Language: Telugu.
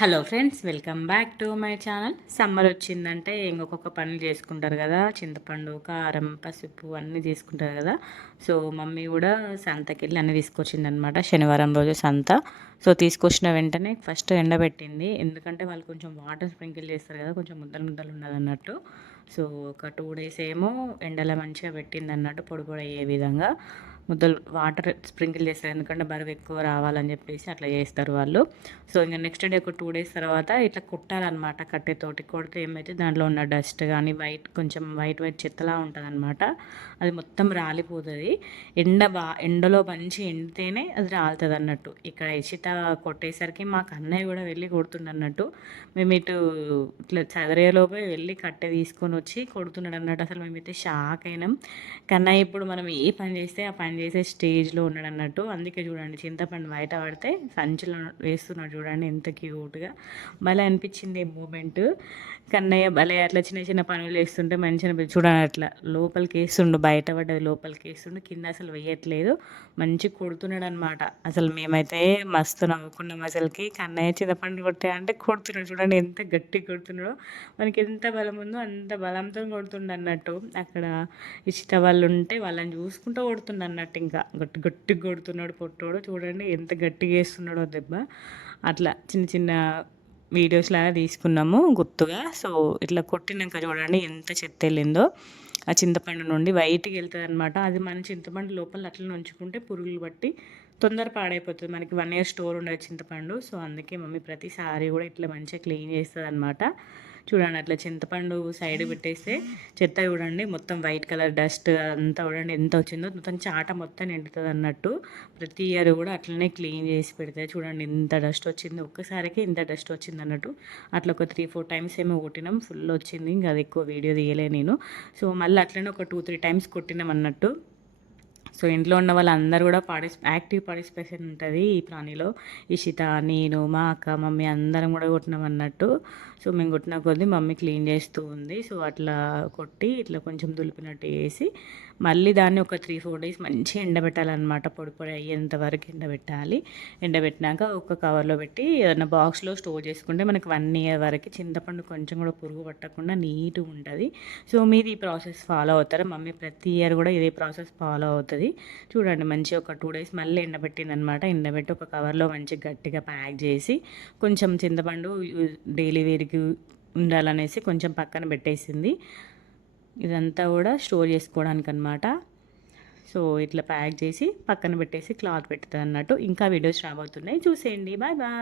Hello friends, welcome back to my channel. Summer వచ్చిందంటే ఇంకొక పనులు చేసుకుంటారు కదా, చింతపండు, కారం, పసుపు అన్నీ తీసుకుంటారు కదా. సో మమ్మీ కూడా సంతకి వెళ్ళి అన్నీ తీసుకొచ్చిందనమాట. శనివారం రోజు సంత. సో తీసుకొచ్చిన వెంటనే ఫస్ట్ ఎండబెట్టింది, ఎందుకంటే వాళ్ళు కొంచెం వాటర్ స్ప్రింకిల్ చేస్తారు కదా, కొంచెం ముద్దలు ముద్దలు ఉన్నది అన్నట్టు. సో ఒక 2 days ఏమో ఎండలో మంచిగా పెట్టింది అన్నట్టు, పొడి పొడి అయ్యే విధంగా ముద్దలు వాటర్ స్ప్రింకిల్ చేస్తారు, ఎందుకంటే బరువు ఎక్కువ రావాలని చెప్పేసి అట్లా చేస్తారు వాళ్ళు. సో ఇంకా నెక్స్ట్ డే ఒక 2 days తర్వాత ఇట్లా కుట్టాలన్నమాట. కట్టెతోటి కొడితే ఏమైతే దాంట్లో ఉన్న డస్ట్ కానీ కొంచెం వైట్ చెత్తలా ఉంటుంది అనమాట. అది మొత్తం రాలిపోతుంది. ఎండలో మంచి ఎండితేనే అది రాలుతుంది అన్నట్టు. ఇక్కడ ఇషిత కొట్టేసరికి మాకు అన్నయ్య కూడా వెళ్ళి కొడుతుండన్నట్టు. మేము ఇట్లా చదిరేలోపే వెళ్ళి కట్టె తీసుకొని వచ్చి కొడుతున్నాడు అన్నట్టు. అసలు మేమైతే షాక్ అయినాం. కన్నయ్య ఇప్పుడు మనం ఏ పని చేస్తే ఆ పని చేసే స్టేజ్లో ఉన్నాడు అన్నట్టు. అందుకే చూడండి, చింతపండు బయట పడితే సంచిలో వేస్తున్నాడు చూడండి, ఎంత క్యూట్గా. భలే అనిపించింది ఈ మూమెంట్. కన్నయ్య భలే అట్లా చిన్న చిన్న పనులు వేస్తుంటే మంచిగా చూడండి, అట్లా లోపలికి వేస్తుండు, బయట పడ్డది లోపలికి వేస్తుండు, కింద అసలు వేయట్లేదు, మంచి కొడుతున్నాడు అనమాట. అసలు మేమైతే మస్తు నవ్వుకున్నాం అసలుకి. కన్నయ్య చింతపండు కొట్టే అంటే కొడుతున్నాడు చూడండి, ఎంత గట్టి కొడుతున్నాడో. మనకి ఎంత బలం ఉందో అంత బలంతో కొడుతుండ అన్నట్టు. అక్కడ ఇష్ట వాళ్ళు ఉంటే వాళ్ళని చూసుకుంటూ కొడుతుండ అన్నట్టు. ఇంకా గట్టి గట్టిగా కొడుతున్నాడు పొట్టోడు, చూడండి ఎంత గట్టిగా వేస్తున్నాడో దెబ్బ. అట్లా చిన్న చిన్న వీడియోస్ లాగా తీసుకున్నాము గుర్తుగా. సో ఇట్లా కొట్టినాక చూడండి ఎంత చెత్త వెళ్ళిందో. ఆ చింతపండు నుండి బయటికి వెళ్తుంది అనమాట. అది మన చింతపండు లోపల అట్లా ఉంచుకుంటే పురుగులు బట్టి తొందర పాడైపోతుంది. మనకి 1 year స్టోర్ ఉండదు చింతపండు. సో అందుకే మమ్మీ ప్రతిసారి కూడా ఇట్లా మంచిగా క్లీన్ చేస్తుంది అనమాట. చూడండి, అట్లా చింతపండు సైడ్ పెట్టేస్తే చెత్త చూడండి మొత్తం వైట్ కలర్ డస్ట్ అంతా చూడండి ఎంత వచ్చిందో, మొత్తం చాట మొత్తం నిండుతుంది అన్నట్టు. ప్రతి ఇయర్ కూడా అట్లనే క్లీన్ చేసి పెడితే చూడండి ఎంత డస్ట్ వచ్చింది, ఒక్కసారికి ఇంత డస్ట్ వచ్చింది అన్నట్టు. అట్లా ఒక 3-4 times ఏమో కొట్టినాం, ఫుల్ వచ్చింది. ఇంకా అది ఎక్కువ వీడియో తీయలే నేను. సో మళ్ళీ అట్లనే ఒక 2-3 times కొట్టినాం అన్నట్టు. సో ఇంట్లో ఉన్న వాళ్ళందరూ కూడా యాక్టివ్ పార్టిసిపేషన్ ఉంటుంది ఈ ప్రాణిలో. ఇషిత, నేను, మా అక్క, మమ్మీ అందరం కూడా కొట్టినాం అన్నట్టు. సో మేము కొట్టిన కొద్దీ మమ్మీ క్లీన్ చేస్తూ ఉంది. సో అట్లా కొట్టి ఇట్లా కొంచెం దులిపినట్టు వేసి మళ్ళీ దాన్ని ఒక 3-4 days మంచిగా ఎండబెట్టాలన్నమాట. పొడి పొడి అయ్యేంత వరకు ఎండబెట్టాలి. ఎండబెట్టినాక ఒక కవర్లో పెట్టి ఏదైనా బాక్స్లో స్టోర్ చేసుకుంటే మనకి 1 year వరకు చింతపండు కొంచెం కూడా పురుగు పట్టకుండా నీట్గా ఉంటుంది. సో మీరు ఈ ప్రాసెస్ ఫాలో అవుతారా? మమ్మీ ప్రతి ఇయర్ కూడా ఇదే ప్రాసెస్ ఫాలో అవుతుంది. చూడండి, మంచిగా ఒక 2 days మళ్ళీ ఎండబెట్టింది అనమాట. ఎండబెట్టి ఒక కవర్లో మంచిగా గట్టిగా ప్యాక్ చేసి కొంచెం చింతపండు డైలీ వేర్కి ఉండాలనేసి కొంచెం పక్కన పెట్టేసింది. ఇదంతా కూడా స్టోర్ చేసుకోవడానికి అనమాట. సో ఇట్లా ప్యాక్ చేసి పక్కన పెట్టేసి క్లాత్ పెట్టుతుంది అన్నట్టు. ఇంకా వీడియోస్ రాబోతున్నాయి, చూసేయండి. Bye bye.